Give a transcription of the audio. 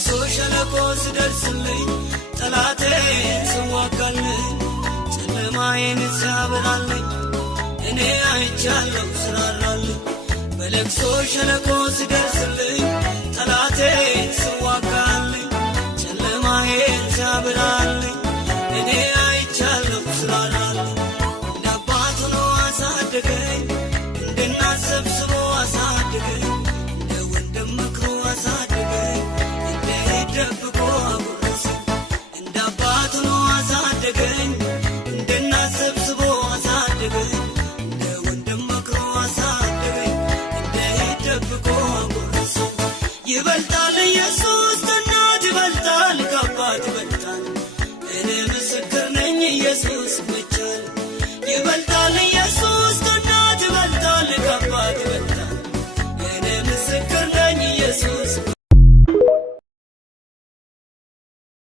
በለቅሶ ሸለቆ ስደርስልኝ ጠላቴን ስዋጋልኝ ጨለማዬን ሲያበራልኝ እኔ አይቻለሁ ስራራልኝ በለቅሶ ሸለቆ ስደርስልኝ ጠላቴን ስዋጋልኝ ጨለማዬን ሲያበራልኝ እኔ አይቻለሁ ስራራልኝ እንደ አባት ሆኖ አሳደገኝ እንደ እናት ሰብስቦ አሳደገኝ እንደ ወንድም መክሮ አሳደገኝ እንደ እህት ደብቆ አጎረሰኝ እንደ አባት ሆኖ አሳደገኝ እንደ እናት ሰብስቦ አሳደገኝ እንደ ወንድም መክሮ አሳደገኝ እንደ እህት ደብቆ አጎረሰኝ ይበልጣል ኢየሱስ ከእናት ይበልጣል ከአባት ይበልጣል እኔ ምስክር ነኝ ኢየሱስ ይመቻል ይበልጣል ኢየሱስ